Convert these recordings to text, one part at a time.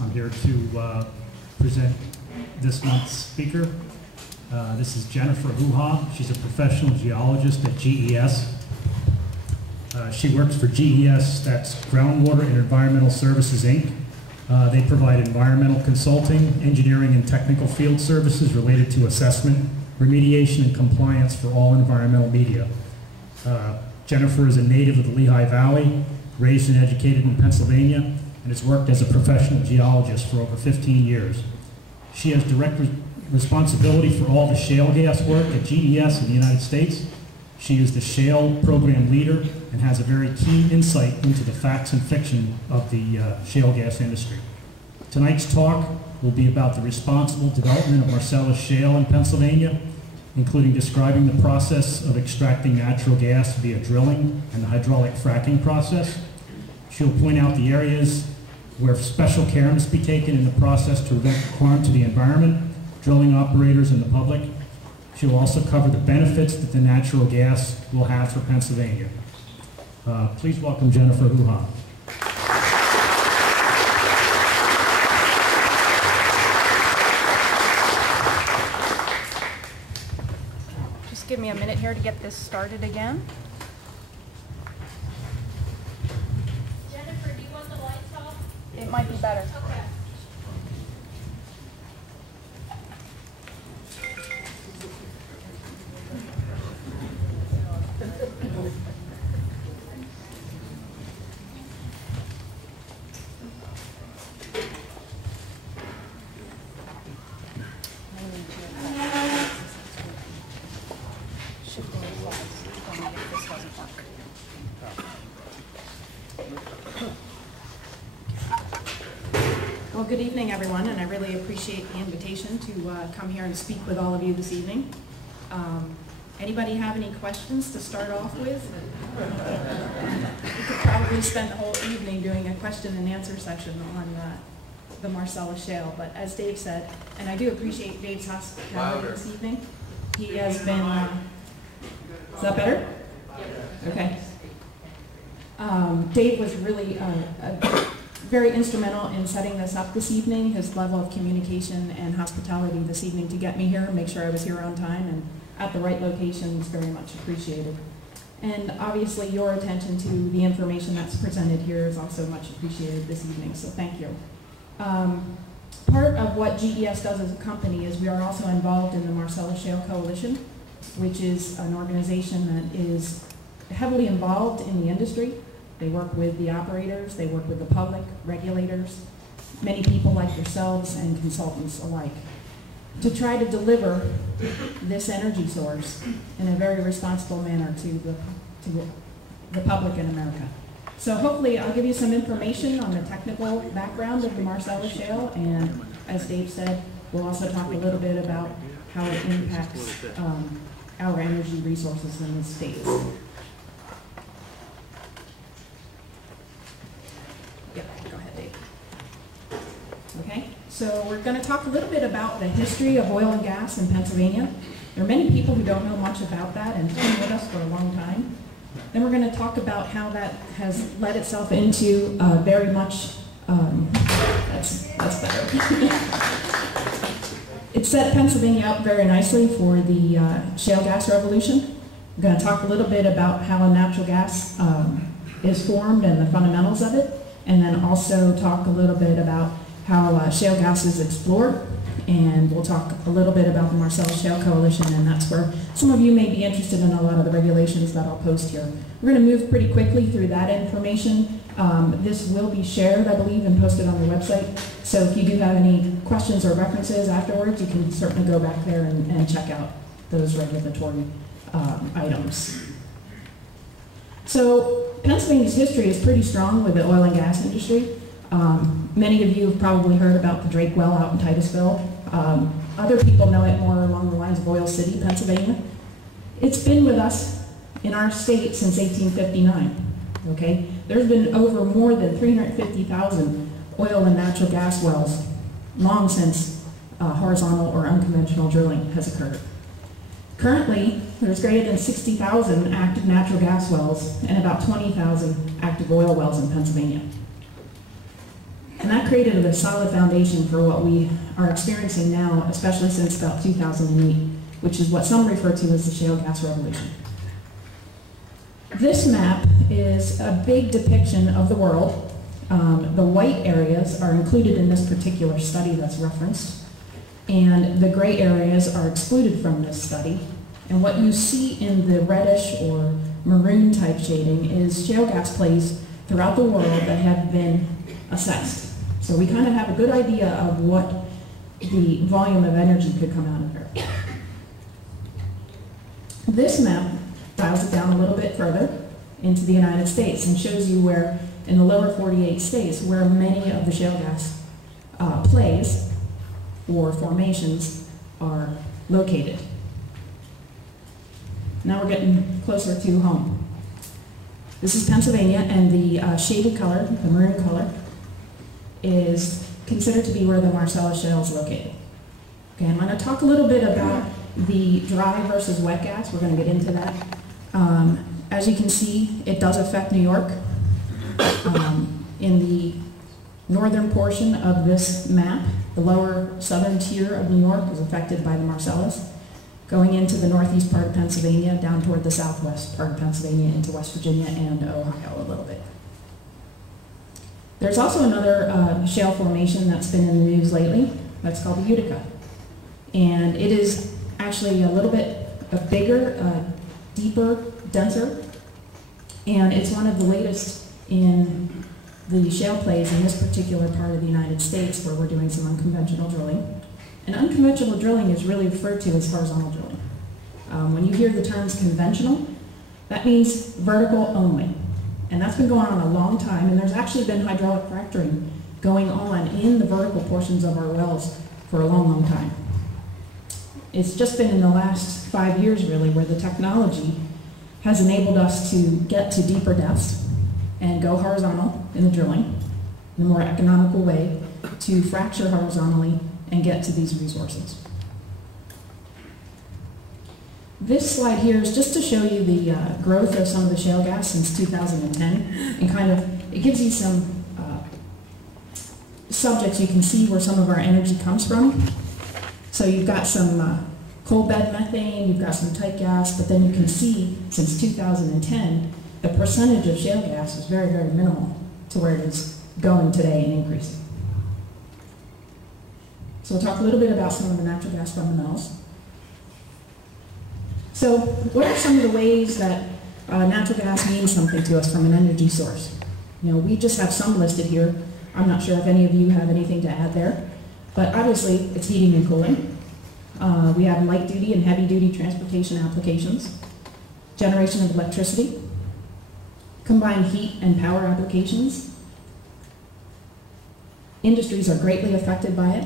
I'm here to present this month's speaker. This is Jennifer Huha. She's a professional geologist at GES. She works for GES, that's Groundwater and Environmental Services, Inc. They provide environmental consulting, engineering, and technical field services related to assessment, remediation, and compliance for all environmental media. Jennifer is a native of the Lehigh Valley, raised and educated in Pennsylvania, and has worked as a professional geologist for over 15 years. She has direct responsibility for all the shale gas work at GES in the United States. She is the shale program leader and has a very keen insight into the facts and fiction of the shale gas industry. Tonight's talk will be about the responsible development of Marcellus Shale in Pennsylvania, including describing the process of extracting natural gas via drilling and the hydraulic fracking process. She'll point out the areas where special care must be taken in the process to prevent harm to the environment, drilling operators, and the public. She will also cover the benefits that the natural gas will have for Pennsylvania. Please welcome Jennifer Huha. Just give me a minute here to get this started again. Jennifer, do you want the lights off? It might be better. Okay. Well, good evening, everyone, and I really appreciate the invitation to come here and speak with all of you this evening. Anybody have any questions to start off with? We could probably spend the whole evening doing a question and answer session on the Marcellus Shale, but as Dave said, and I do appreciate Dave's hospitality this evening, he has been, is that better? Okay. Dave was really very instrumental in setting this up this evening. His level of communication and hospitality this evening to get me here, make sure I was here on time and at the right location is very much appreciated. And obviously your attention to the information that's presented here is also much appreciated this evening, so thank you. Part of what GES does as a company is we are also involved in the Marcellus Shale Coalition, which is an organization that is heavily involved in the industry. They work with the operators, they work with the public, regulators, many people like yourselves and consultants alike, to try to deliver this energy source in a very responsible manner to the public in America. So hopefully I'll give you some information on the technical background of the Marcellus Shale, and as Dave said, we'll also talk a little bit about how it impacts our energy resources in the States. Yeah, go ahead, Dave. Okay, so we're going to talk a little bit about the history of oil and gas in Pennsylvania. There are many people who don't know much about that and have been with us for a long time. Then we're going to talk about how that has led itself into very much, that's better. It set Pennsylvania up very nicely for the shale gas revolution. We're going to talk a little bit about how natural gas is formed and the fundamentals of it, and then also talk a little bit about how shale gas is explored, and we'll talk a little bit about the Marcellus Shale Coalition, and that's where some of you may be interested in a lot of the regulations that I'll post here. We're going to move pretty quickly through that information. This will be shared, I believe, and posted on the website, so if you do have any questions or references afterwards, you can certainly go back there and check out those regulatory items. So Pennsylvania's history is pretty strong with the oil and gas industry. Many of you have probably heard about the Drake well out in Titusville. Other people know it more along the lines of Oil City, Pennsylvania. It's been with us in our state since 1859, okay? There's been over more than 350,000 oil and natural gas wells long since horizontal or unconventional drilling has occurred. Currently, there's greater than 60,000 active natural gas wells and about 20,000 active oil wells in Pennsylvania. And that created a solid foundation for what we are experiencing now, especially since about 2008, which is what some refer to as the shale gas revolution. This map is a big depiction of the world. The white areas are included in this particular study that's referenced, and the gray areas are excluded from this study. And what you see in the reddish or maroon type shading is shale gas plays throughout the world that have been assessed. So we kind of have a good idea of what the volume of energy could come out of there. This map dials it down a little bit further into the United States and shows you where, in the lower 48 states, where many of the shale gas plays or formations are located. Now we're getting closer to home. This is Pennsylvania, and the shaded color, the maroon color, is considered to be where the Marcellus Shale is located. Okay, I'm going to talk a little bit about the dry versus wet gas. We're going to get into that. As you can see, it does affect New York. In the northern portion of this map, the lower southern tier of New York is affected by the Marcellus, going into the northeast part of Pennsylvania, down toward the southwest part of Pennsylvania, into West Virginia and Ohio a little bit. There's also another shale formation that's been in the news lately. That's called the Utica. And it is actually a little bit bigger, deeper, denser. And it's one of the latest in the shale plays in this particular part of the United States where we're doing some unconventional drilling. And unconventional drilling is really referred to as horizontal drilling. When you hear the terms conventional, that means vertical only. And that's been going on a long time, and there's actually been hydraulic fracturing going on in the vertical portions of our wells for a long, long time. It's just been in the last 5 years, really, where the technology has enabled us to get to deeper depths and go horizontal in the drilling in a more economical way to fracture horizontally and get to these resources. This slide here is just to show you the growth of some of the shale gas since 2010, and kind of, it gives you some subjects you can see where some of our energy comes from. So you've got some coal bed methane, you've got some tight gas, but then you can see since 2010, the percentage of shale gas is very, very minimal to where it is going today and increasing. So we'll talk a little bit about some of the natural gas fundamentals. So what are some of the ways that natural gas means something to us from an energy source? You know, we just have some listed here. I'm not sure if any of you have anything to add there, but obviously it's heating and cooling. We have light duty and heavy duty transportation applications, generation of electricity, combined heat and power applications. Industries are greatly affected by it,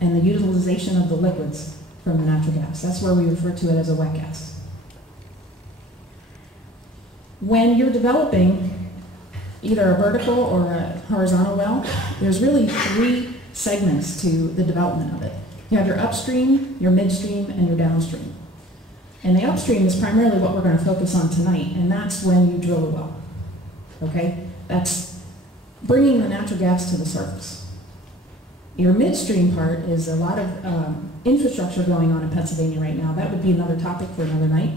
and the utilization of the liquids from the natural gas. That's where we refer to it as a wet gas. When you're developing either a vertical or a horizontal well, there's really 3 segments to the development of it. You have your upstream, your midstream, and your downstream. And the upstream is primarily what we're going to focus on tonight, and that's when you drill a well. Okay? That's bringing the natural gas to the surface. Your midstream part is a lot of infrastructure going on in Pennsylvania right now. That would be another topic for another night.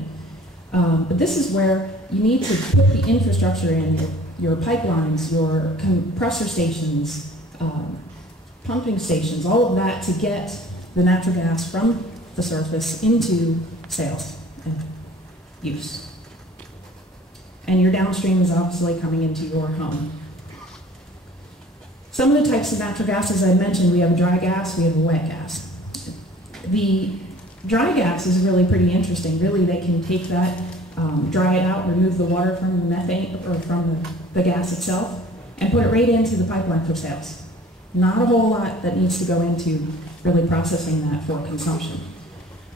But this is where you need to put the infrastructure in, your pipelines, your compressor stations, pumping stations, all of that to get the natural gas from the surface into sales and use. And your downstream is obviously coming into your home. Some of the types of natural gas, as I mentioned, we have a dry gas, we have a wet gas. The dry gas is really pretty interesting. Really, they can take that, dry it out, remove the water from the methane, or from the gas itself, and put it right into the pipeline for sales. Not a whole lot that needs to go into really processing that for consumption.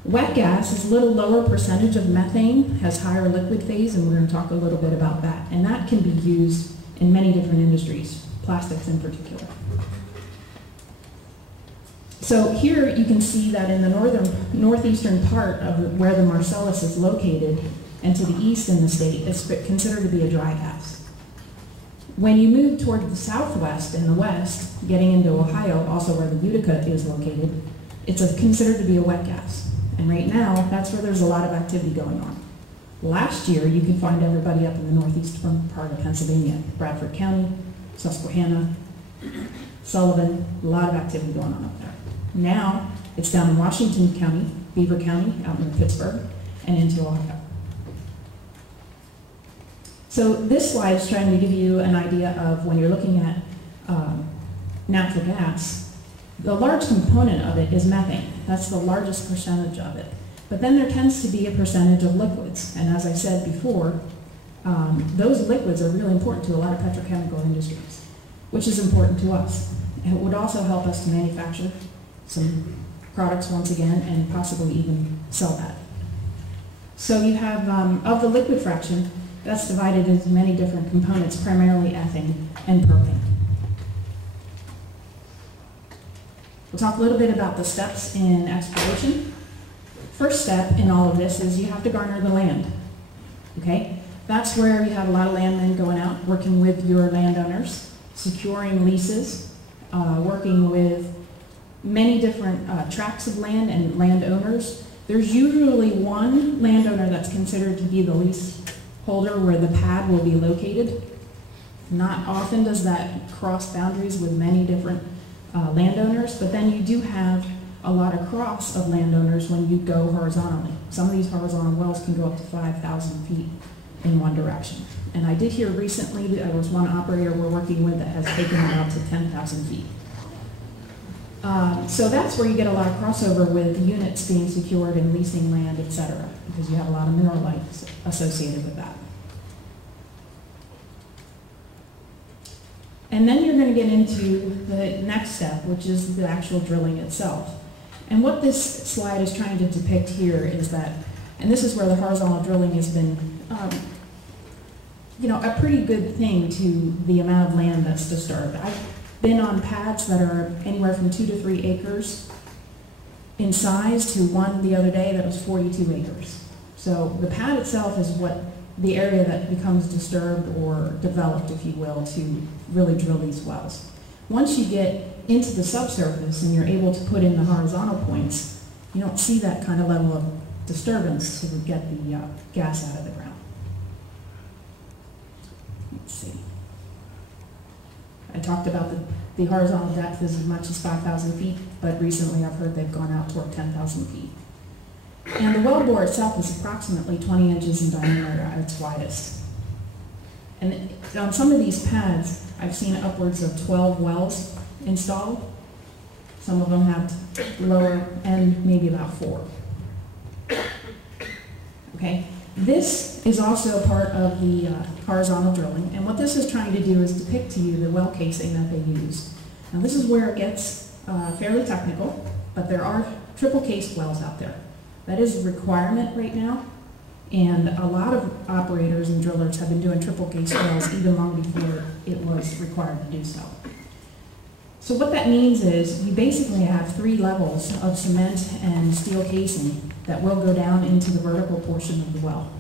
Wet gas is a little lower percentage of methane, has higher liquid phase, and we're going to talk a little bit about that. And that can be used in many different industries, plastics in particular. So here you can see that in the northeastern part of where the Marcellus is located, and to the east in the state, it's considered to be a dry gas. When you move toward the southwest and the west, getting into Ohio, also where the Utica is located, it's considered to be a wet gas. And right now, that's where there's a lot of activity going on. Last year, you could find everybody up in the northeastern part of Pennsylvania, Bradford County, Susquehanna, Sullivan, a lot of activity going on up there. Now, it's down in Washington County, Beaver County, out near Pittsburgh, and into Ohio. So this slide is trying to give you an idea of when you're looking at natural gas, the large component of it is methane. That's the largest percentage of it. But then there tends to be a percentage of liquids. And as I said before, those liquids are really important to a lot of petrochemical industries, which is important to us. It would also help us to manufacture some products once again and possibly even sell that. So you have, of the liquid fraction, that's divided into many different components, primarily ethane and propane. We'll talk a little bit about the steps in exploration. First step in all of this is you have to garner the land, okay? That's where you have a lot of landmen going out, working with your landowners, securing leases, working with many different tracts of land and landowners. There's usually one landowner that's considered to be the leaseholder where the pad will be located. Not often does that cross boundaries with many different landowners, but then you do have a lot of cross of landowners when you go horizontally. Some of these horizontal wells can go up to 5,000 feet in one direction. And I did hear recently that there was one operator we're working with that has taken it up to 10,000 feet. So that's where you get a lot of crossover with units being secured and leasing land, etc., because you have a lot of mineral rights associated with that. And then you're going to get into the next step, which is the actual drilling itself. And what this slide is trying to depict here is that, and this is where the horizontal drilling has been, a pretty good thing to the amount of land that's disturbed. I've been on pads that are anywhere from 2 to 3 acres in size to one the other day that was 42 acres. So the pad itself is what the area that becomes disturbed or developed, if you will, to really drill these wells. Once you get into the subsurface and you're able to put in the horizontal points, you don't see that kind of level of disturbance to get the gas out of the ground. Let's see. I talked about the horizontal depth is as much as 5,000 feet, but recently I've heard they've gone out toward 10,000 feet. And the well bore itself is approximately 20 inches in diameter at its widest. And on some of these pads, I've seen upwards of 12 wells installed. Some of them have lower end, maybe about 4. Okay, this is also part of the horizontal drilling, and what this is trying to do is depict to you the well casing that they use. Now this is where it gets fairly technical, but there are triple cased wells out there. That is a requirement right now, and a lot of operators and drillers have been doing triple cased wells even long before it was required to do so. So what that means is you basically have 3 levels of cement and steel casing that will go down into the vertical portion of the well.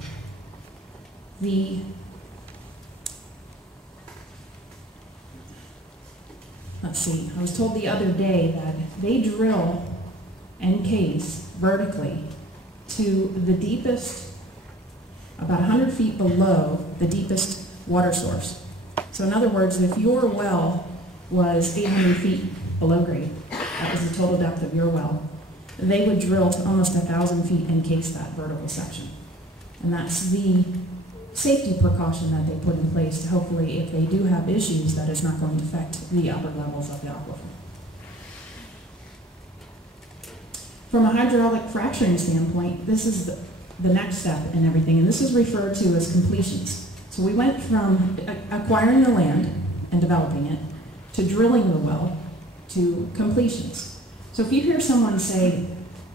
Let's see, I was told the other day that they drill and case vertically to the deepest, about 100 feet below the deepest water source. So in other words, if your well was 800 feet below grade, that was the total depth of your well, they would drill to almost 1,000 feet and case that vertical section. And that's the safety precaution that they put in place to hopefully, if they do have issues, that it's not going to affect the upper levels of the aquifer. From a hydraulic fracturing standpoint, this is the next step in everything, and this is referred to as completions. So we went from acquiring the land and developing it to drilling the well to completions. So if you hear someone say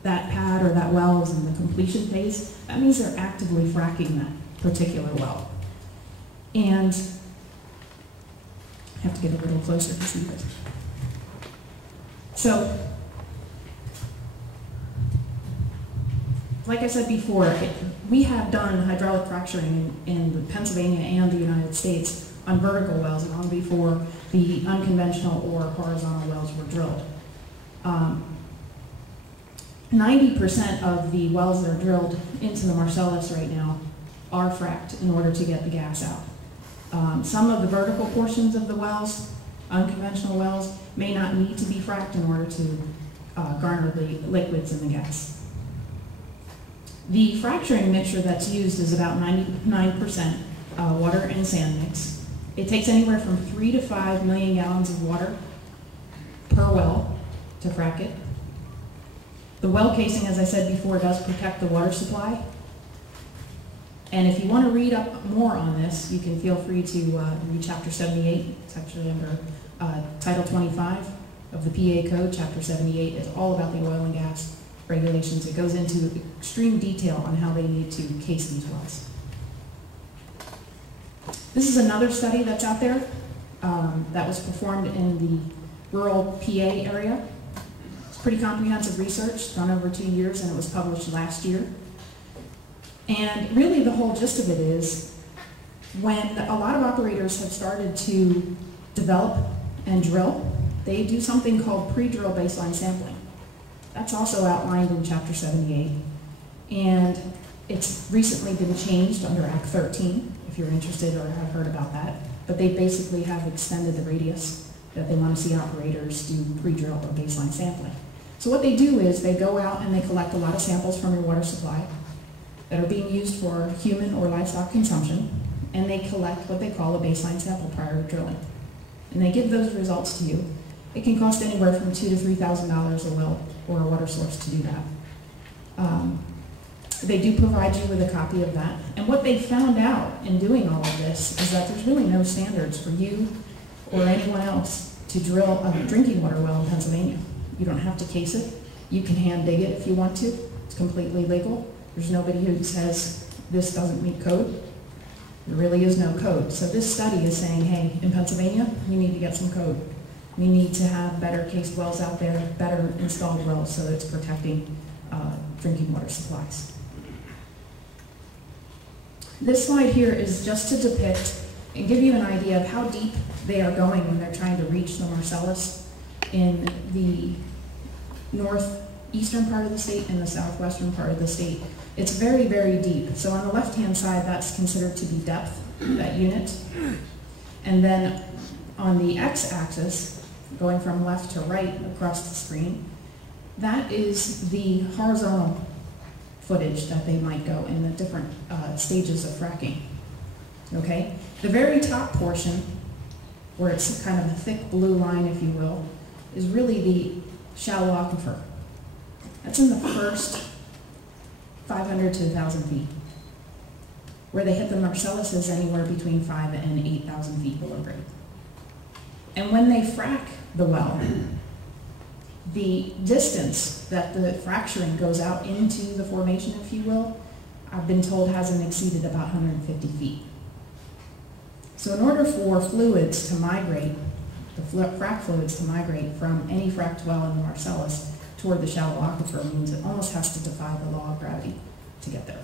that pad or that well is in the completion phase, that means they're actively fracking that particular well. And I have to get a little closer to see this. So, like I said before, we have done hydraulic fracturing in Pennsylvania and the United States on vertical wells long before the unconventional or horizontal wells were drilled. 90% of the wells that are drilled into the Marcellus right now are fracked in order to get the gas out. Some of the vertical portions of the wells, unconventional wells, may not need to be fracked in order to garner the liquids in the gas. The fracturing mixture that's used is about 99% water and sand mix. It takes anywhere from 3 to 5 million gallons of water per well to frack it. The well casing, as I said before, does protect the water supply. And if you want to read up more on this, you can feel free to read Chapter 78. It's actually under Title 25 of the PA Code. Chapter 78 is all about the oil and gas regulations. It goes into extreme detail on how they need to case these wells. This is another study that's out there that was performed in the rural PA area. It's pretty comprehensive research, done over 2 years, and it was published last year. And really the whole gist of it is when a lot of operators have started to develop and drill, they do something called pre-drill baseline sampling. That's also outlined in Chapter 78. And it's recently been changed under Act 13, if you're interested or have heard about that. But they basically have extended the radius that they want to see operators do pre-drill or baseline sampling. So what they do is they go out and they collect a lot of samples from your water supply that are being used for human or livestock consumption, and they collect what they call a baseline sample prior to drilling. And they give those results to you. It can cost anywhere from $2,000 to $3,000 a well or a water source to do that. They do provide you with a copy of that. And what they found out in doing all of this is that there's really no standards for you or anyone else to drill a drinking water well in Pennsylvania. You don't have to case it. You can hand dig it if you want to. It's completely legal. There's nobody who says this doesn't meet code. There really is no code. So this study is saying, hey, in Pennsylvania, you need to get some code. We need to have better cased wells out there, better installed wells so that it's protecting drinking water supplies. This slide here is just to depict and give you an idea of how deep they are going when they're trying to reach the Marcellus in the northeastern part of the state and the southwestern part of the state. It's very, very deep. So on the left-hand side, that's considered to be depth, that unit. And then on the x-axis, going from left to right across the screen, that is the horizontal footage that they might go in the different stages of fracking. Okay? The very top portion, where it's kind of a thick blue line, if you will, is really the shallow aquifer. That's in the first 500 to 1,000 feet. Where they hit the Marcellus is anywhere between 5,000 and 8,000 feet below grade. And when they frack the well, the distance that the fracturing goes out into the formation, if you will, I've been told hasn't exceeded about 150 feet. So in order for fluids to migrate, the frac fluids to migrate from any fracked well in the Marcellus toward the shallow aquifer means it almost has to defy the law of gravity to get there.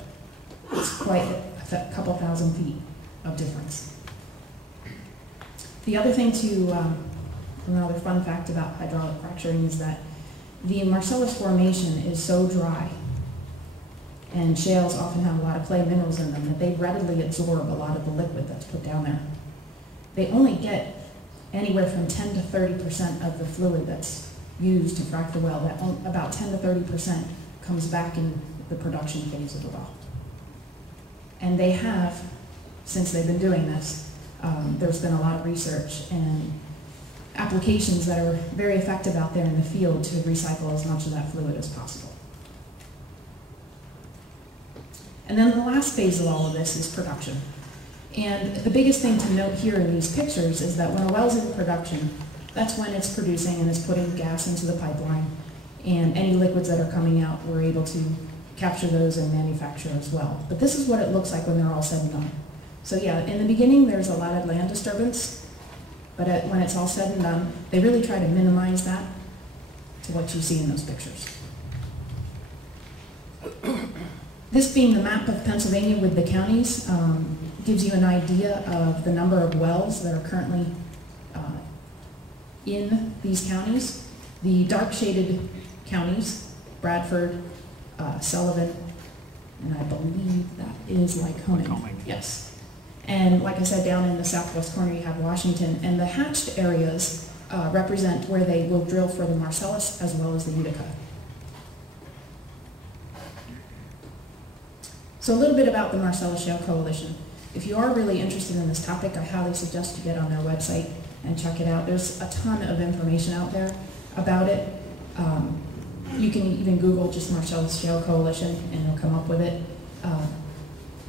It's quite a couple thousand feet of difference. The other thing another fun fact about hydraulic fracturing is that the Marcellus formation is so dry, and shales often have a lot of clay minerals in them, that they readily absorb a lot of the liquid that's put down there. They only get anywhere from 10 to 30% of the fluid that's used to frack the well. That about 10 to 30% comes back in the production phase of the well. And they have, since they've been doing this, there's been a lot of research and applications that are very effective out there in the field to recycle as much of that fluid as possible. And then the last phase of all of this is production. And the biggest thing to note here in these pictures is that when a well's in production, that's when it's producing and it's putting gas into the pipeline, and any liquids that are coming out, we're able to capture those and manufacture as well. But this is what it looks like when they're all said and done. So yeah, in the beginning there's a lot of land disturbance, but when it's all said and done, they really try to minimize that to what you see in those pictures. This being the map of Pennsylvania with the counties, gives you an idea of the number of wells that are currently in these counties. The dark shaded counties, Bradford, Sullivan, and I believe that is Lycoming. Yes. And like I said, down in the southwest corner you have Washington, and the hatched areas represent where they will drill for the Marcellus as well as the Utica. So a little bit about the Marcellus Shale Coalition. If you are really interested in this topic, I highly suggest you get on their website and check it out. There's a ton of information out there about it. You can even Google just Marcellus Shale Coalition and it'll come up with it.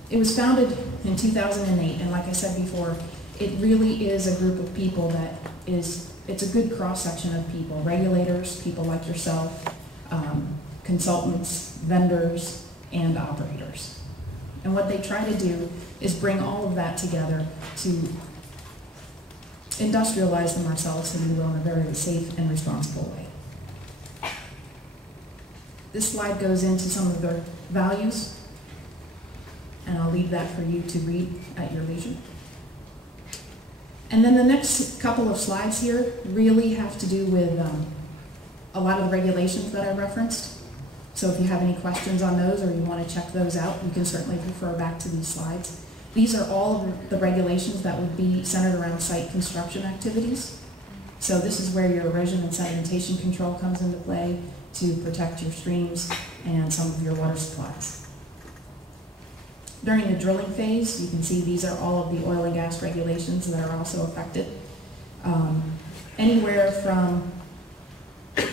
It was founded in 2008, and like I said before, it really is a group of people that it's a good cross-section of people, regulators, people like yourself, consultants, vendors, and operators. And what they try to do is bring all of that together to industrialize the Marcellus, if you will, in a very safe and responsible way. This slide goes into some of their values, and I'll leave that for you to read at your leisure. And then the next couple of slides here really have to do with a lot of the regulations that I referenced. So if you have any questions on those or you want to check those out, you can certainly refer back to these slides. These are all of the regulations that would be centered around site construction activities. So this is where your erosion and sedimentation control comes into play to protect your streams and some of your water supplies. During the drilling phase, you can see these are all of the oil and gas regulations that are also affected. Anywhere from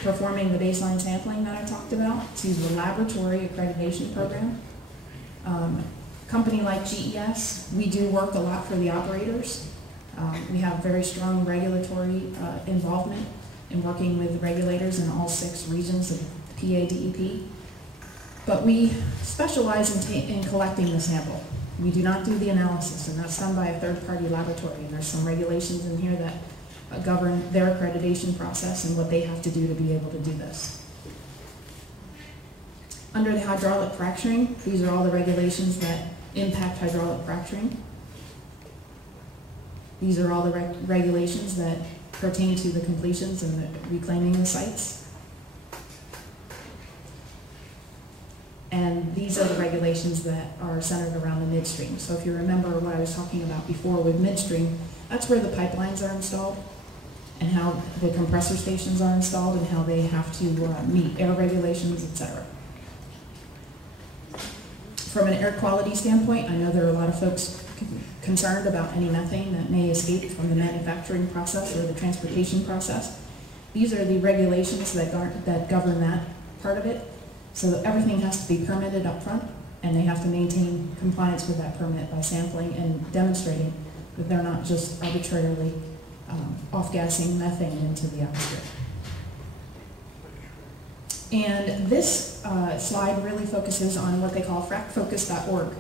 performing the baseline sampling that I talked about to the laboratory accreditation program. Company like GES, we do work a lot for the operators. We have very strong regulatory involvement in working with regulators in all 6 regions of PA-DEP. But we specialize in collecting the sample. We do not do the analysis, and that's done by a third-party laboratory. And there's some regulations in here that govern their accreditation process and what they have to do to be able to do this. Under the hydraulic fracturing, these are all the regulations that impact hydraulic fracturing. These are all the regulations that pertain to the completions and the reclaiming the sites. And these are the regulations that are centered around the midstream. So if you remember what I was talking about before with midstream, that's where the pipelines are installed and how the compressor stations are installed and how they have to meet air regulations, etc. From an air quality standpoint, I know there are a lot of folks concerned about any methane that may escape from the manufacturing process or the transportation process. These are the regulations that govern that part of it. So everything has to be permitted up front, and they have to maintain compliance with that permit by sampling and demonstrating that they're not just arbitrarily off-gassing methane into the atmosphere. And this slide really focuses on what they call fracfocus.org.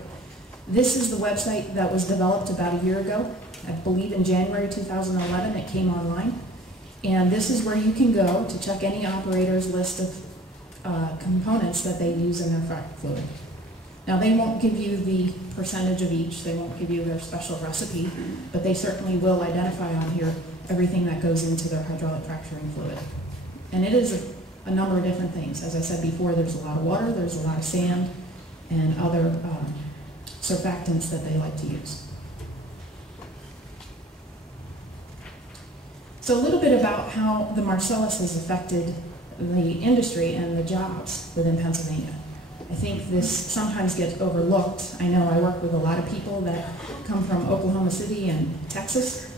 This is the website that was developed about a year ago. I believe in January 2011 it came online. And this is where you can go to check any operator's list of components that they use in their frac fluid. Now they won't give you the percentage of each, they won't give you their special recipe, but they certainly will identify on here everything that goes into their hydraulic fracturing fluid. And it is a number of different things. As I said before, there's a lot of water, there's a lot of sand, and other surfactants that they like to use. So a little bit about how the Marcellus has affected the industry and the jobs within Pennsylvania. I think this sometimes gets overlooked. I know I work with a lot of people that come from Oklahoma City and Texas.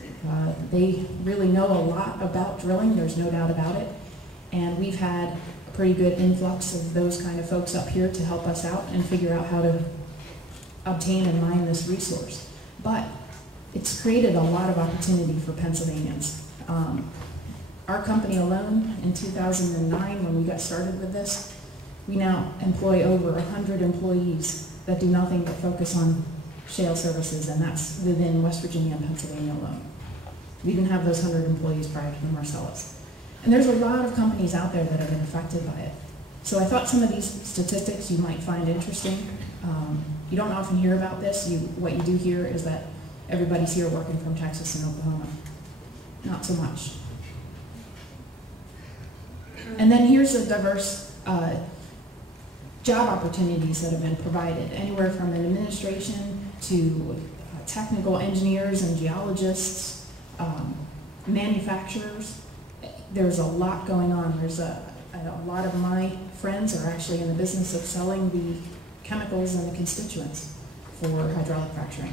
They really know a lot about drilling, there's no doubt about it. And we've had a pretty good influx of those kind of folks up here to help us out and figure out how to obtain and mine this resource. But it's created a lot of opportunity for Pennsylvanians. Our company alone, in 2009, when we got started with this, we now employ over 100 employees that do nothing but focus on shale services, and that's within West Virginia and Pennsylvania alone. We didn't have those 100 employees prior to the Marcellus. And there's a lot of companies out there that have been affected by it. So I thought some of these statistics you might find interesting. You don't often hear about this. What you do hear is that everybody's here working from Texas and Oklahoma. Not so much. And then here's a diverse job opportunities that have been provided, anywhere from an administration to technical engineers and geologists, manufacturers. There's a lot going on. There's a lot of my friends are actually in the business of selling the chemicals and the constituents for hydraulic fracturing.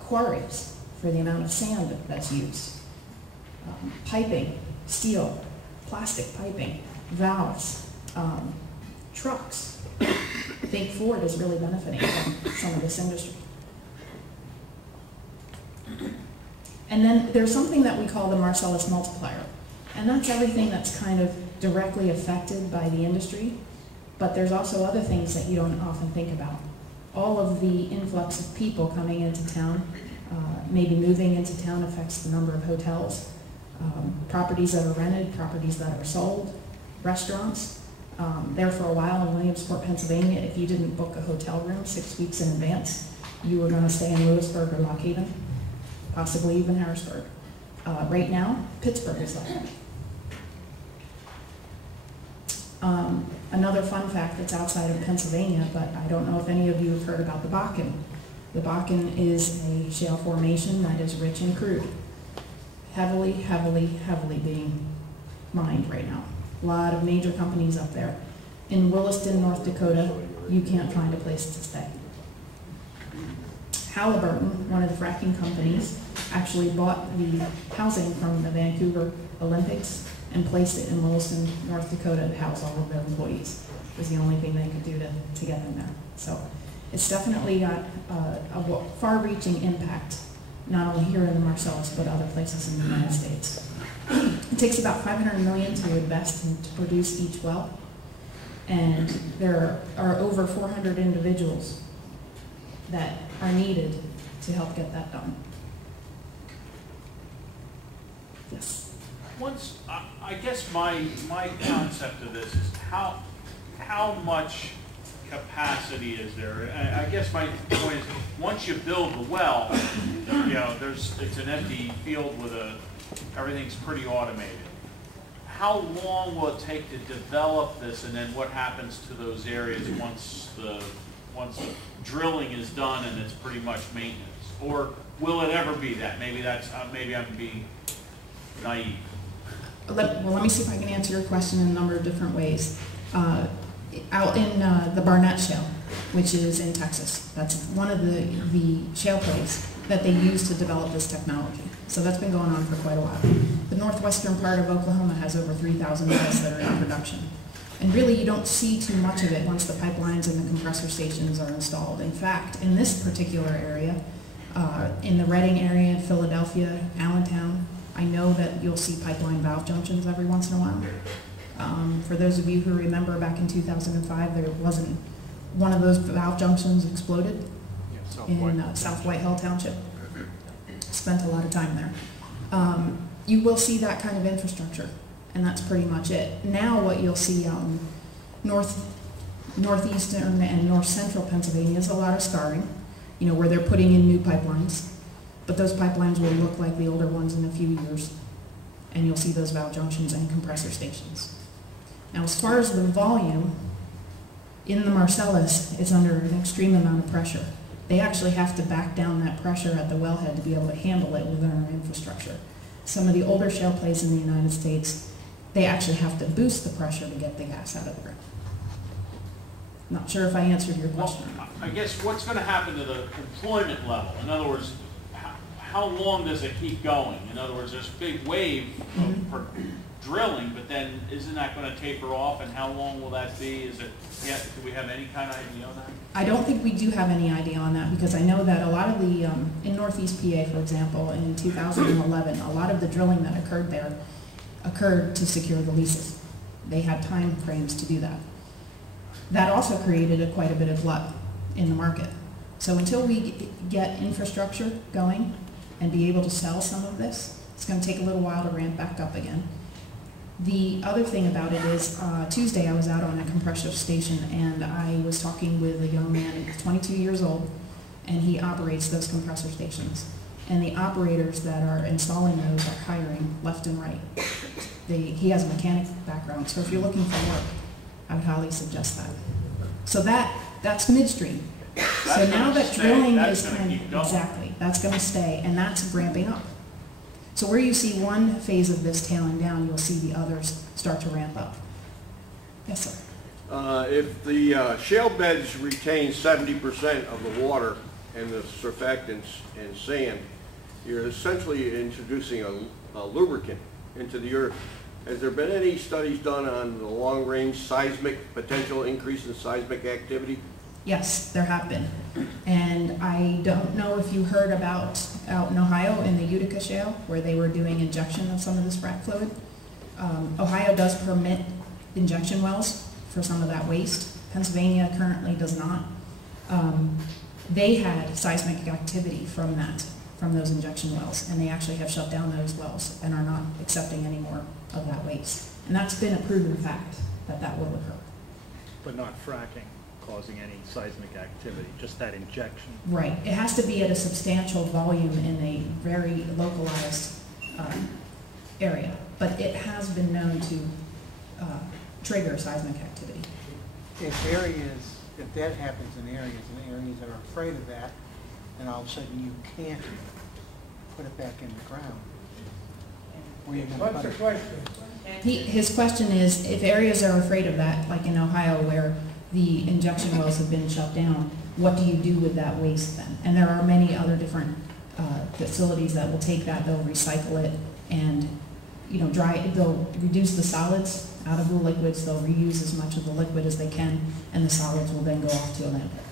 Quarries for the amount of sand that's used. Piping, steel, plastic piping, valves, trucks. I think Ford is really benefiting from some of this industry. And then there's something that we call the Marcellus Multiplier. And that's everything that's kind of directly affected by the industry. But there's also other things that you don't often think about. All of the influx of people coming into town, maybe moving into town affects the number of hotels, properties that are rented, properties that are sold, restaurants. There for a while in Williamsport, Pennsylvania, if you didn't book a hotel room 6 weeks in advance, you were going to stay in Lewisburg or Lock Haven, possibly even Harrisburg. Right now, Pittsburgh is like that. Another fun fact that's outside of Pennsylvania, but I don't know if any of you have heard about the Bakken. The Bakken is a shale formation that is rich in crude. Heavily, heavily, heavily being mined right now. A lot of major companies up there. In Williston, North Dakota, you can't find a place to stay. Halliburton, one of the fracking companies, actually bought the housing from the Vancouver Olympics and placed it in Williston, North Dakota to house all of their employees. It was the only thing they could do to get them there. So it's definitely got a far-reaching impact, not only here in the Marcellus, but other places in the United States. It takes about $500 million to invest and to produce each well. And there are over 400 individuals that are needed to help get that done. Yes. I guess my concept of this is how much capacity is there? I guess my point is, once you build the well, you know, it's an empty field with everything's pretty automated. How long will it take to develop this, and then what happens to those areas once the drilling is done and it's pretty much maintenance? Or will it ever be that? Maybe I'm being naive. Let me see if I can answer your question in a number of different ways. Out in the Barnett Shale, which is in Texas, that's one of the shale plays that they use to develop this technology. So that's been going on for quite a while. The northwestern part of Oklahoma has over 3,000 wells that are in production. And really you don't see too much of it once the pipelines and the compressor stations are installed. In fact, in this particular area, in the Reading area, Philadelphia, Allentown, I know that you'll see pipeline valve junctions every once in a while. For those of you who remember back in 2005, there wasn't one of those valve junctions exploded in South Whitehall Township. Spent a lot of time there. You will see that kind of infrastructure, and that's pretty much it. Now what you'll see northeastern and north central Pennsylvania is a lot of scarring, you know, where they're putting in new pipelines. But those pipelines will look like the older ones in a few years, and you'll see those valve junctions and compressor stations. Now, as far as the volume, in the Marcellus, it's under an extreme amount of pressure. They actually have to back down that pressure at the wellhead to be able to handle it within our infrastructure. Some of the older shale plays in the United States, they actually have to boost the pressure to get the gas out of the ground. Not sure if I answered your question. Well, I guess what's going to happen to the employment level? In other words, how long does it keep going? In other words, there's a big wave for drilling, but then isn't that going to taper off, and how long will that be? Do we have any kind of idea on that? I don't think we do have any idea on that, because I know that a lot of the, in Northeast PA, for example, in 2011, a lot of the drilling that occurred there occurred to secure the leases. They had time frames to do that. That also created quite a bit of glut in the market. So until we get infrastructure going and be able to sell some of this, it's going to take a little while to ramp back up again. The other thing about it is, Tuesday I was out on a compressor station and I was talking with a young man, he's 22 years old, and he operates those compressor stations. And the operators that are installing those are hiring left and right. He has a mechanic background, so if you're looking for work, I would highly suggest that. So that's midstream. So now that drilling is kind of, exactly, that's going to stay, and that's ramping up. So where you see one phase of this tailing down, you'll see the others start to ramp up. Yes, sir. If the shale beds retain 70% of the water and the surfactants and sand, you're essentially introducing a lubricant into the earth. Has there been any studies done on the long-range seismic, potential increase in seismic activity? Yes, there have been. And I don't know if you heard about out in Ohio in the Utica Shale where they were doing injection of some of this frac fluid. Ohio does permit injection wells for some of that waste. Pennsylvania currently does not. They had seismic activity from those injection wells, and they actually have shut down those wells and are not accepting any more of that waste. And that's been a proven fact that that will occur. But not fracking causing any seismic activity, just that injection. Right. It has to be at a substantial volume in a very localized area, but it has been known to trigger seismic activity. If that happens in areas that are afraid of that, then all of a sudden you can't put it back in the ground. What's the question? His question is, if areas are afraid of that, like in Ohio where the injection wells have been shut down, what do you do with that waste then? And there are many other different facilities that will take that, they'll recycle it and dry it, they'll reduce the solids out of the liquids, they'll reuse as much of the liquid as they can, and the solids will then go off to a landfill.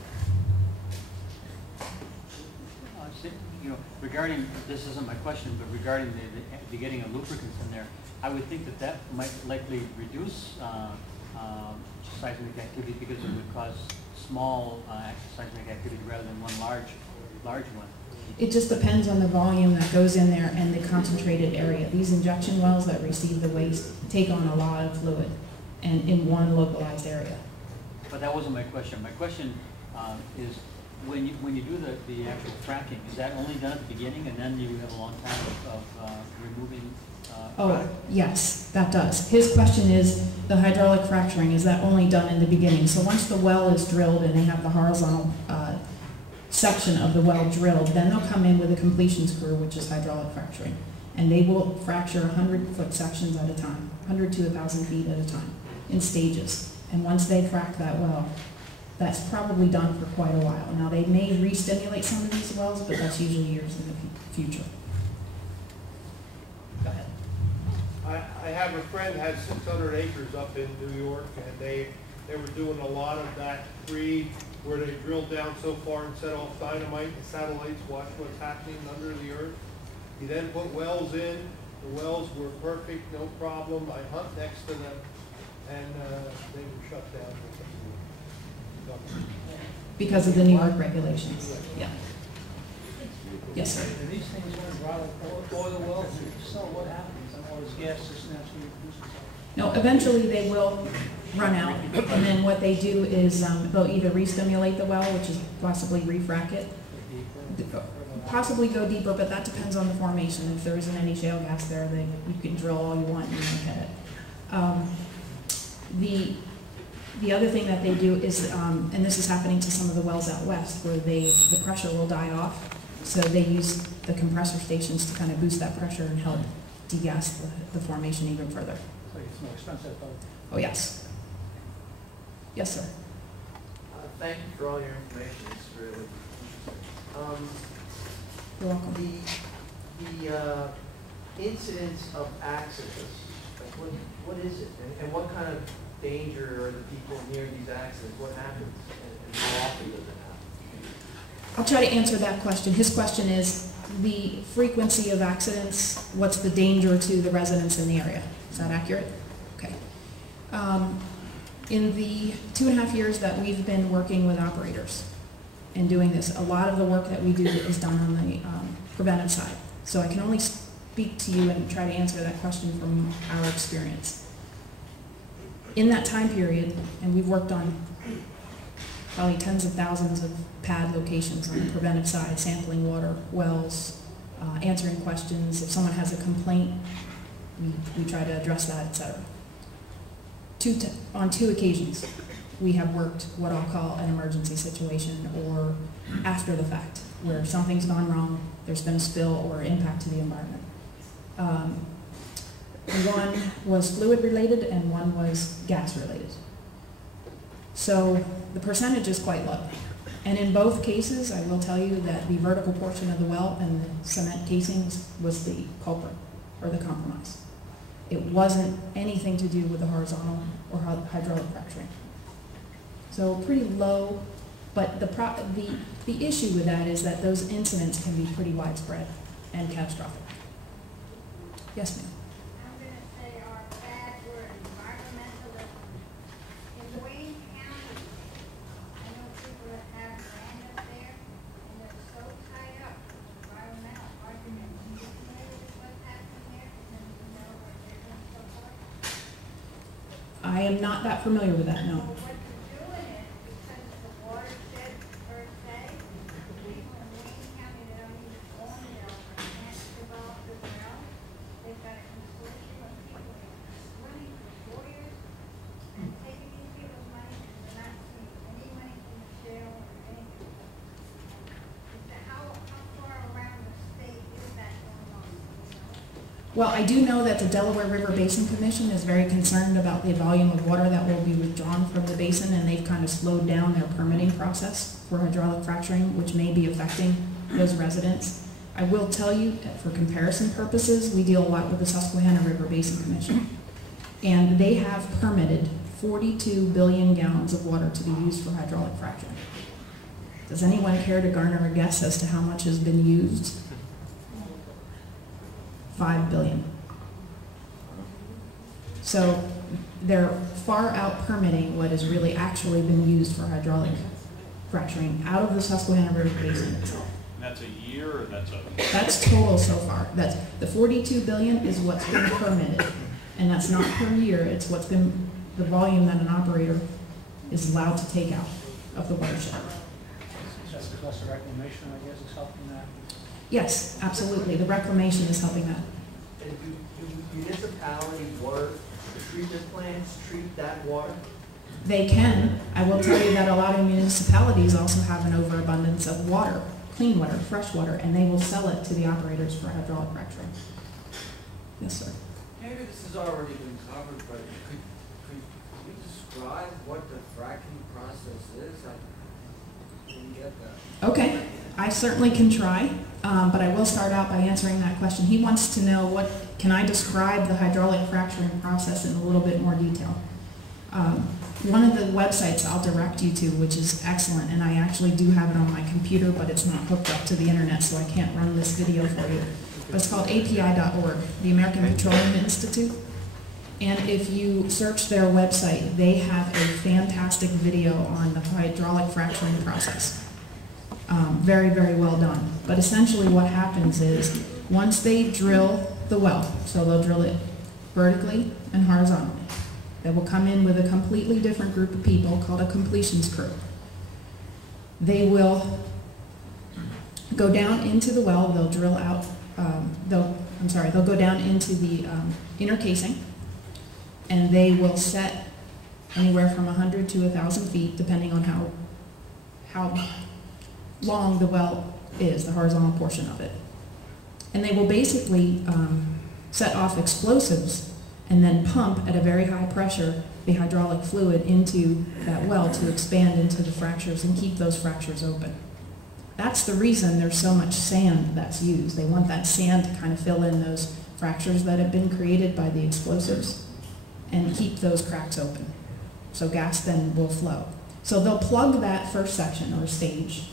Regarding, this isn't my question, but regarding the getting of lubricants in there, I would think that might likely reduce seismic activity because it would cause small seismic activity rather than one large one. It just depends on the volume that goes in there and the concentrated area. These injection wells that receive the waste take on a lot of fluid and in one localized area. But that wasn't my question. My question is, when you do the actual fracking, is that only done at the beginning and then you have a long time of removing Oh, yes, that does. His question is, the hydraulic fracturing, is that only done in the beginning? So once the well is drilled and they have the horizontal section of the well drilled, then they'll come in with a completions crew, which is hydraulic fracturing. And they will fracture 100-foot sections at a time, 100 to 1,000 feet at a time, in stages. And once they frack that well, that's probably done for quite a while. Now, they may re-stimulate some of these wells, but that's usually years in the future. Go ahead. I have a friend who had 600 acres up in New York, and they were doing a lot of that where they drilled down so far and set off dynamite, the satellites watch what's happening under the earth. He then put wells in. The wells were perfect, no problem. I hunt next to them, and they were shut down. Because of the New York regulations. Yeah. Yes, sir. And these things run dry like oil wells, so what happens? And all this gas just naturally produces. No, eventually they will run out, and then what they do is they'll either re-stimulate the well, which is possibly refrac it, possibly go deeper, but that depends on the formation. If there isn't any shale gas there, then you can drill all you want and you won't get it. The other thing that they do is, and this is happening to some of the wells out west, where the pressure will die off, so they use the compressor stations to kind of boost that pressure and help degas the formation even further. So it's more expensive, though. Oh, yes. Yes, sir. Thank you for all your information. It's really You're welcome. The incidence of accidents. Like what is it, and what kind of danger are the people near these accidents? What happens, and how often does it happen? I'll try to answer that question. His question is the frequency of accidents. What's the danger to the residents in the area? Is that accurate? Okay. In the 2.5 years that we've been working with operators and doing this, a lot of the work that we do is done on the preventive side. So I can only speak to you and try to answer that question from our experience. In that time period, and we've worked on probably tens of thousands of pad locations on the preventive side, sampling water, wells, answering questions. If someone has a complaint, we try to address that, etc. On 2 occasions, we have worked what I'll call an emergency situation or after the fact, where something's gone wrong, there's been a spill or impact to the environment. One was fluid related and one was gas related. So the percentage is quite low. And in both cases, I will tell you that the vertical portion of the well and the cement casings was the culprit or the compromise. It wasn't anything to do with the horizontal or hydraulic fracturing. So pretty low, but the issue with that is that those incidents can be pretty widespread and catastrophic. Yes, ma'am. I'm going to say our bad word, environmentalism. In Wayne County, I know people that have land up there, and they're so tied up with environmental arguments. Are you familiar with what's happening there? And you know what they're doing so forth? I am not that familiar with that, no. Well, what they're doing is, because it's a watershed per se, people in Wayne County that don't even own wells or can't develop the well, they've got a consortium of people swimming for lawyers and taking these people's money, and they're not seeing any money from the shale or anything. How far around the state is that going on? You know? Well, I do know that the Delaware River Basin Commission is very concerned about the volume of water that will be withdrawn from the basin, and they've kind of slowed down their permitting process for hydraulic fracturing, which may be affecting those residents. I will tell you that for comparison purposes, we deal a lot with the Susquehanna River Basin Commission, and they have permitted 42 billion gallons of water to be used for hydraulic fracturing. Does anyone care to garner a guess as to how much has been used? 5 billion. So they're far out permitting what has really actually been used for hydraulic fracturing out of the Susquehanna River Basin itself. And that's a year, or That's total so far. That's the 42 billion is what's been permitted, and that's not per year. It's what's been the volume that an operator is allowed to take out of the watershed. That's because the reclamation, I guess, is helping that. Yes, absolutely. The reclamation is helping that. And do municipality water treatment plants treat that water? They can. I will tell you that a lot of municipalities also have an overabundance of water, clean water, fresh water, and they will sell it to the operators for hydraulic fracturing. Yes, sir. Maybe this has already been covered, but could you describe what the fracking process is? I didn't get that. Okay, I certainly can try, but I will start out by answering that question. He wants to know can I describe the hydraulic fracturing process in a little bit more detail. One of the websites I'll direct you to, which is excellent, and I actually do have it on my computer, but it's not hooked up to the internet, so I can't run this video for you. But it's called API.org, the American Petroleum Institute. And if you search their website, they have a fantastic video on the hydraulic fracturing process. Very, very well done. But essentially what happens is, once they drill the well, so they'll drill it vertically and horizontally, they will come in with a completely different group of people called a completions crew. They will go down into the well, they'll drill out, they'll go down into the inner casing, and they will set anywhere from 100 to 1,000 feet, depending on how long the well is, the horizontal portion of it. And they will basically set off explosives and then pump at a very high pressure the hydraulic fluid into that well to expand into the fractures and keep those fractures open. That's the reason there's so much sand that's used. They want that sand to kind of fill in those fractures that have been created by the explosives and keep those cracks open. So gas then will flow. So they'll plug that first section or stage,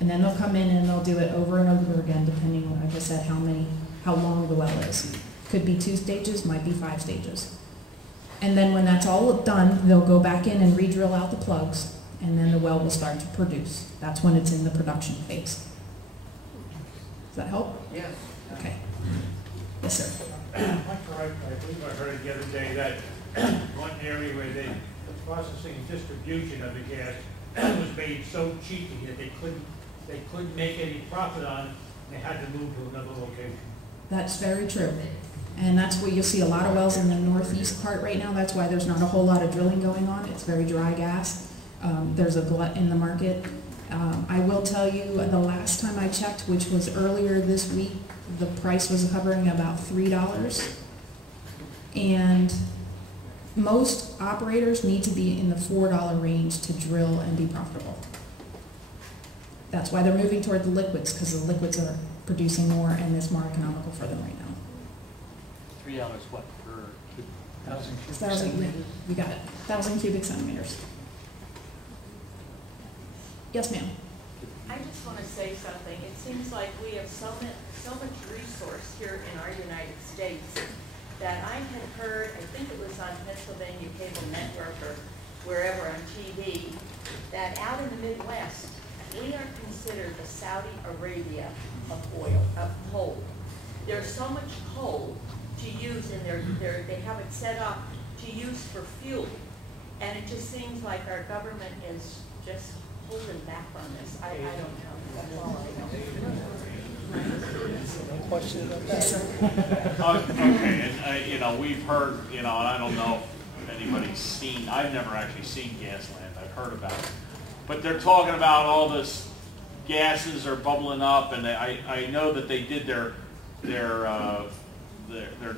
and then they'll come in and they'll do it over and over again, depending on, like I said, how long the well is. Could be 2 stages, might be 5 stages. And then when that's all done, they'll go back in and re-drill out the plugs, and then the well will start to produce. That's when it's in the production phase. Does that help? Yes. Okay. Yes, sir. Am I correct? I believe I heard the other day that one area where the processing and distribution of the gas was made so cheaply that they couldn't make any profit on it, and they had to move to another location. That's very true. And that's where you'll see a lot of wells in the northeast part right now. That's why there's not a whole lot of drilling going on. It's very dry gas. There's a glut in the market. I will tell you, the last time I checked, which was earlier this week, the price was hovering about $3. And most operators need to be in the $4 range to drill and be profitable. That's why they're moving toward the liquids, because the liquids are producing more and it's more economical for them right now. $3 what per cubic? 1,000, yeah, we got it. 1,000 cubic centimeters. Yes, ma'am. I just want to say something. It seems like we have so much resource here in our United States that I had heard, I think it was on Pennsylvania Cable Network or wherever on TV, that out in the Midwest, we are considered the Saudi Arabia of oil, of coal. There's so much coal to use in they have it set up to use for fuel. And it just seems like our government is just holding back on this. I don't know. That's all I know. Question about that? Okay, and you know, we've heard, you know, and I don't know if anybody's seen, I've never actually seen Gasland, I've heard about it. But they're talking about all this gases are bubbling up, and I know that they did their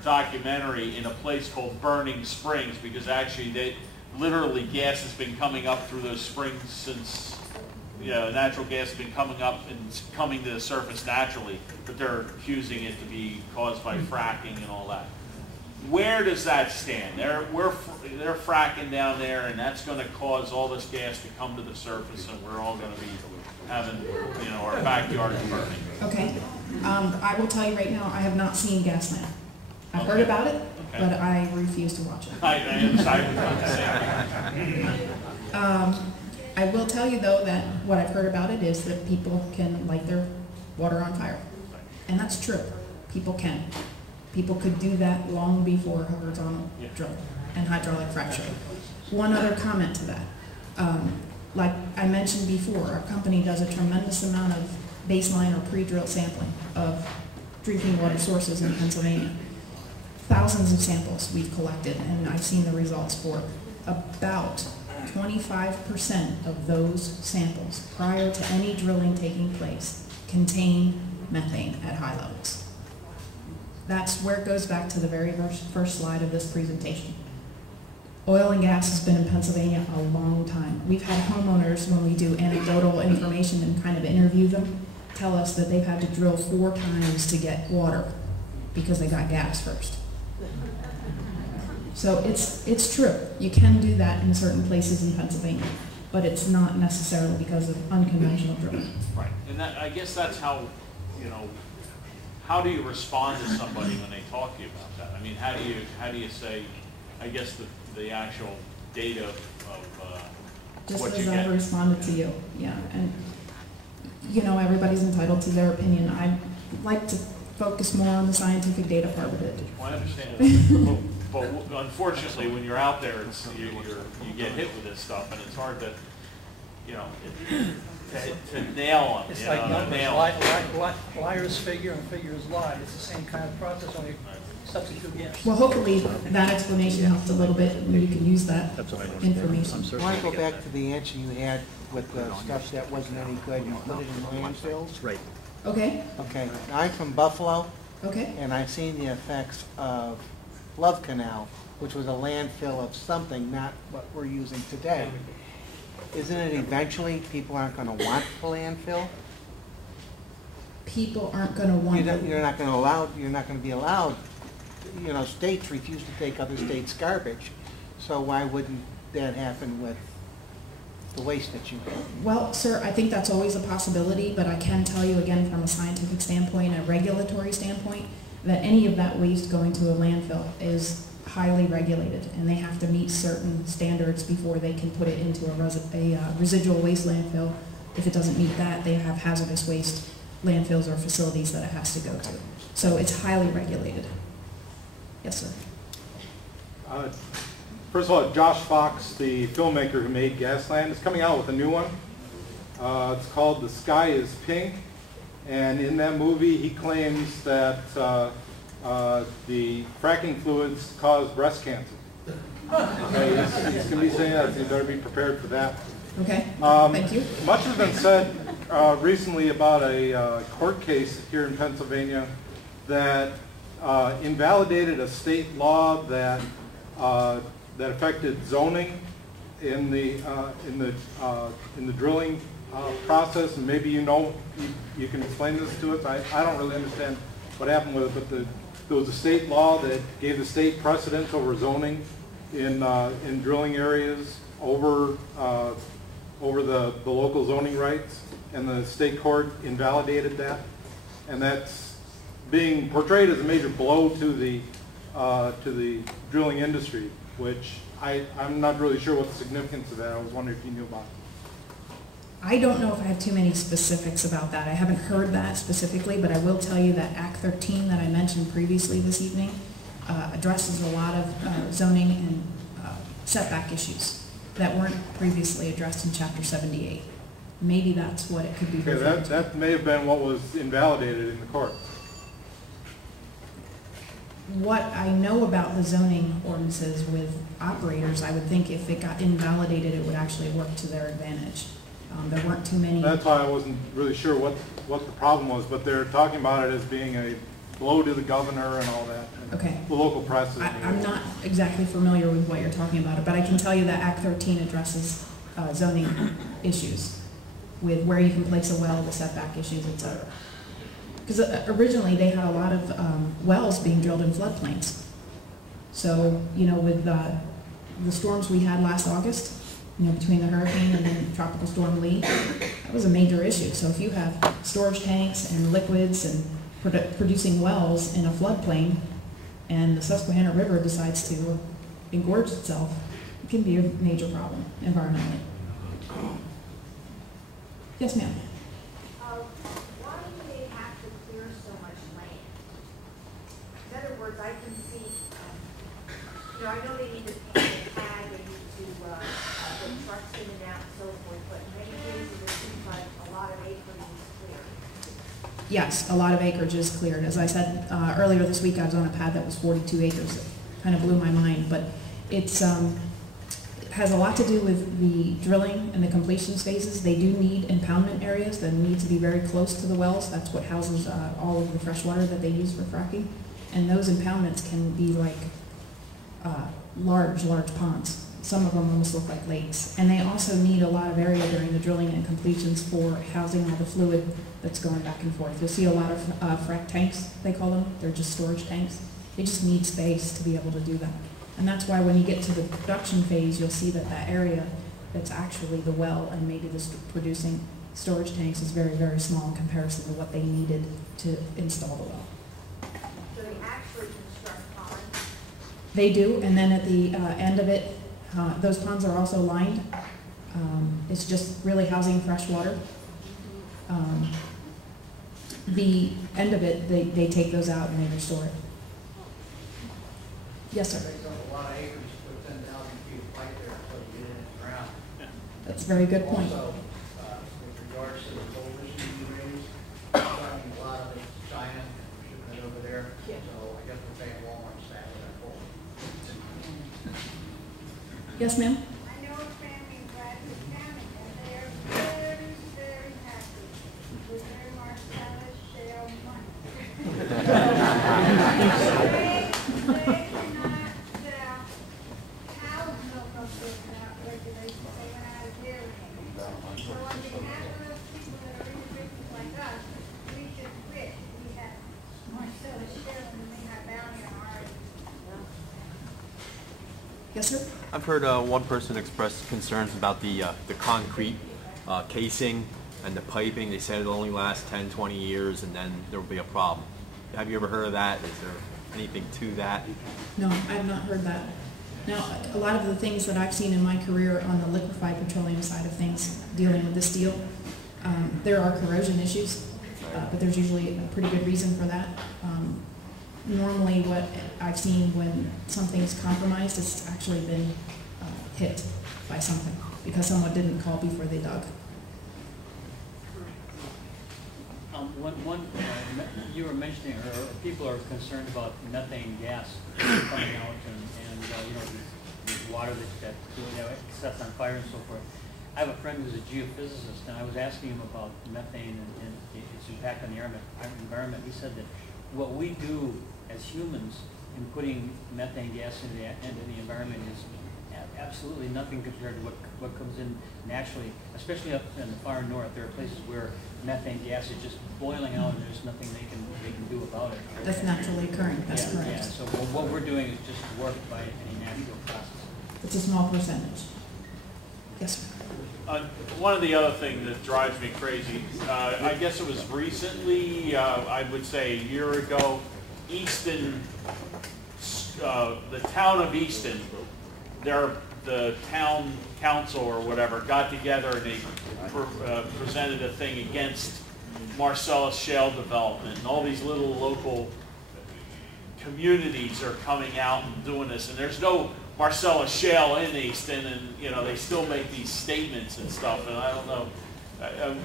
documentary in a place called Burning Springs, because actually literally gas has been coming up through those springs since, you know, natural gas has been coming up and coming to the surface naturally, but they're accusing it to be caused by fracking and all that. Where does that stand? They're fracking down there, and that's going to cause all this gas to come to the surface, and we're all going to be having, you know, our backyards burning. Okay. I will tell you right now, I have not seen Gasland. I've heard about it, but I refuse to watch it. I decided not to say. I will tell you, though, that what I've heard about it is that people can light their water on fire. And that's true. People can. People could do that long before horizontal drilling and hydraulic fracturing. One other comment to that. Like I mentioned before, our company does a tremendous amount of baseline or pre-drill sampling of drinking water sources in Pennsylvania. Thousands of samples we've collected, and I've seen the results for about 25% of those samples prior to any drilling taking place contain methane at high levels. That's where it goes back to the very first slide of this presentation. Oil and gas has been in Pennsylvania a long time. We've had homeowners, when we do anecdotal information and kind of interview them, tell us that they've had to drill 4 times to get water because they got gas first. So it's true. You can do that in certain places in Pennsylvania, but it's not necessarily because of unconventional drilling. Right, and that, I guess that's how, you know, how do you respond to somebody when they talk to you about that? I mean, how do you say, I guess the actual data of just what as you I've get? responded to you, yeah. And you know, everybody's entitled to their opinion. I like to focus more on the scientific data part of it. Well, I understand, but unfortunately, when you're out there, you get hit with this stuff, and it's hard to, you know, to nail them. It's you like know, numbers, liars figure and figures lie. It's the same kind of process, only substitute gas. Well, hopefully that explanation helped a little bit, and you can use that information. I want to go back to the answer you had with the stuff that wasn't any good. You put it in landfills. Right. Okay, Okay. I'm from Buffalo, okay. and I've seen the effects of Love Canal, which was a landfill of something, not what we're using today. Isn't it eventually people aren't going to want the landfill? People aren't going to want You're not going to be allowed, you know, states refuse to take other states' garbage. So why wouldn't that happen with the waste that you have? Well, sir, I think that's always a possibility, but I can tell you again from a scientific standpoint, a regulatory standpoint, that any of that waste going to a landfill is highly regulated, and they have to meet certain standards before they can put it into a residual waste landfill. If it doesn't meet that, they have hazardous waste landfills or facilities that it has to go to. So it's highly regulated. Yes, sir. First of all, Josh Fox, the filmmaker who made Gasland, is coming out with a new one. It's called The Sky is Pink. And in that movie, he claims that the fracking fluids cause breast cancer. Okay, he's going to be saying that, so you better be prepared for that. Okay, thank you. Much has been said recently about a court case here in Pennsylvania that invalidated a state law that that affected zoning in the drilling process, and maybe you can explain this to us. I don't really understand what happened with it, but there was a state law that gave the state precedence over zoning in drilling areas over the local zoning rights, and the state court invalidated that, and that's being portrayed as a major blow to the drilling industry, which I'm not really sure what the significance of that. I was wondering if you knew about it. I don't know if I have too many specifics about that. I haven't heard that specifically, but I will tell you that Act 13 that I mentioned previously this evening addresses a lot of zoning and setback issues that weren't previously addressed in Chapter 78. Maybe that's what it could be. Okay, that may have been what was invalidated in the court. What I know about the zoning ordinances with operators, I would think if it got invalidated, it would actually work to their advantage. There weren't too many. That's why I wasn't really sure what the problem was, but they're talking about it as being a blow to the governor and all that. Okay. The local press is. I'm not exactly familiar with what you're talking about, but I can tell you that Act 13 addresses zoning issues with where you can place a well, the setback issues, etc. Because originally they had a lot of wells being drilled in floodplains. So, you know, with the storms we had last August, you know, between the hurricane and then Tropical Storm Lee, that was a major issue. So if you have storage tanks and liquids and producing wells in a floodplain, and the Susquehanna River decides to engorge itself, it can be a major problem environmentally. Yes, ma'am. Why do they have to clear so much land? In other words, I can see, you know, I know they need to paint a pad, they need to put trucks in and out and so forth, but in many cases it seems like a lot of acreage is cleared. Yes, a lot of acreage is cleared. As I said earlier this week, I was on a pad that was 42 acres. It kind of blew my mind, but it's has a lot to do with the drilling and the completions phases. They do need impoundment areas that need to be very close to the wells. That's what houses all of the fresh water that they use for fracking. And those impoundments can be like large ponds. Some of them almost look like lakes. And they also need a lot of area during the drilling and completions for housing all the fluid that's going back and forth. You'll see a lot of frac tanks, they call them. They're just storage tanks. They just need space to be able to do that. And that's why when you get to the production phase, you'll see that that area that's actually the well and maybe the producing storage tanks is very, very small in comparison to what they needed to install the well. So they actually construct ponds? They do, and then at the end of it, those ponds are also lined. It's just really housing fresh water. The end of it, they take those out and they restore it. Yes, sir. A lot of acres to put 10,000 feet of pipe there until you get in the ground. That's a very good point. Also, with regards to the coalition you raised, a lot of it's China, shipping it over there. Yeah. So I guess we're paying Walmart staff for that coal. Yes, ma'am? I know a family in Bradford County, and they are very, very happy with their Marcellus Shale money. They cannot sell cow's milk up there without regulations. They went out of dairy. So on behalf of those people that are individuals like us, we should quit. We have Marcellus Shale and we have Bounty on our. Yes, sir? I've heard one person express concerns about the concrete casing and the piping. They said it'll only last 10, 20 years and then there will be a problem. Have you ever heard of that? Is there anything to that? No, I have not heard that. Now, a lot of the things that I've seen in my career on the liquefied petroleum side of things, dealing with this deal, there are corrosion issues. but there's usually a pretty good reason for that. Normally what I've seen when something's compromised, it's actually been hit by something because someone didn't call before they dug. You were mentioning, or people are concerned about methane gas coming out, and you know, the water that you know, sets on fire and so forth. I have a friend who's a geophysicist, and I was asking him about methane and its impact on the environment. He said that what we do as humans in putting methane gas into the environment is absolutely nothing compared to what comes in naturally, especially up in the far north. There are places where methane gas is just boiling out and there's nothing they can do about it. That's naturally occurring, that's correct. Yeah, so what we're doing is just dwarfed by any natural process. It's a small percentage. Yes, sir. One of the other things that drives me crazy, I guess it was recently, I would say a year ago, Easton, the town of Easton, the town council or whatever got together and they presented a thing against Marcellus Shale development, and all these little local communities are coming out and doing this, and there's no Marcellus Shale in Easton, and you know they still make these statements and stuff, and I don't know.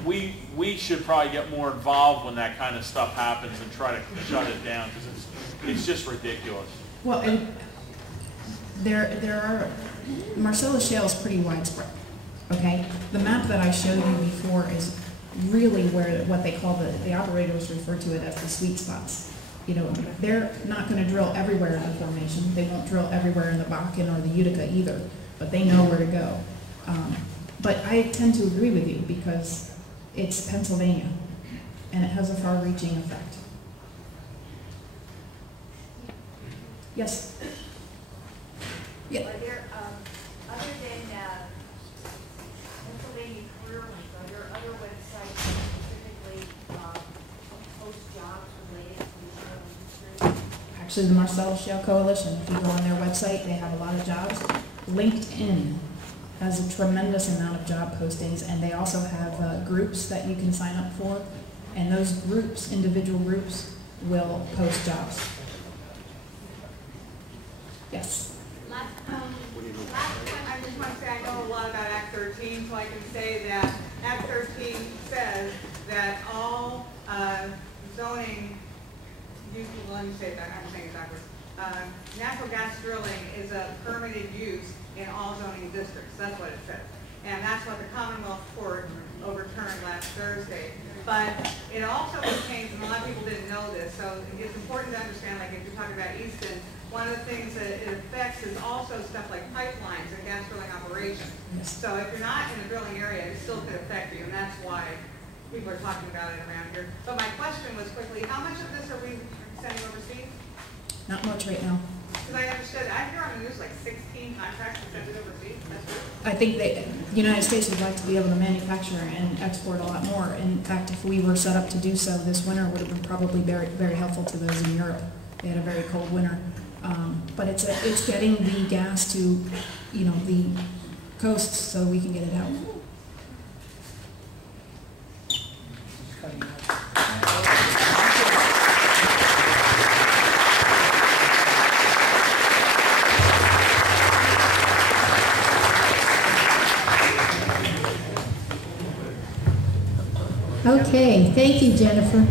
We should probably get more involved when that kind of stuff happens and try to shut it down, because it's just ridiculous. Well, and there are, Marcellus Shale is pretty widespread, okay? The map that I showed you before is really where, what they call the operators refer to it as the sweet spots. You know, they're not going to drill everywhere in the formation. They won't drill everywhere in the Bakken or the Utica either, but they know where to go. But I tend to agree with you because it's Pennsylvania, and it has a far-reaching effect. Yes? Yeah. Are there, other than Pennsylvania Career Links, are there other websites that specifically post jobs related to the shale industry? Actually, the Marcellus Shale Coalition, if you go on their website, they have a lot of jobs. LinkedIn has a tremendous amount of job postings, and they also have groups that you can sign up for, and those groups, individual groups, will post jobs. Yes? Last point, I just want to say I know a lot about Act 13, so I can say that Act 13 says that all zoning, let me say that, I'm saying it backwards. Natural gas drilling is a permitted use in all zoning districts. That's what it says. And that's what the Commonwealth Court overturned last Thursday. But it also pertains, and a lot of people didn't know this, so it's important to understand, like if you're talking about Easton, one of the things that it affects is also stuff like pipelines and gas drilling operations. So if you're not in a drilling area, it still could affect you, and that's why people are talking about it around here. But my question was quickly, how much of this are we sending overseas? Not much right now. Because I understood, I hear on the news like 16 contracts to send it overseas. That's true. I think that the United States would like to be able to manufacture and export a lot more. In fact, if we were set up to do so, this winter would have been probably very, very helpful to those in Europe. They had a very cold winter. But it's getting the gas to, you know, the coasts so we can get it out. Okay, thank you, Jennifer.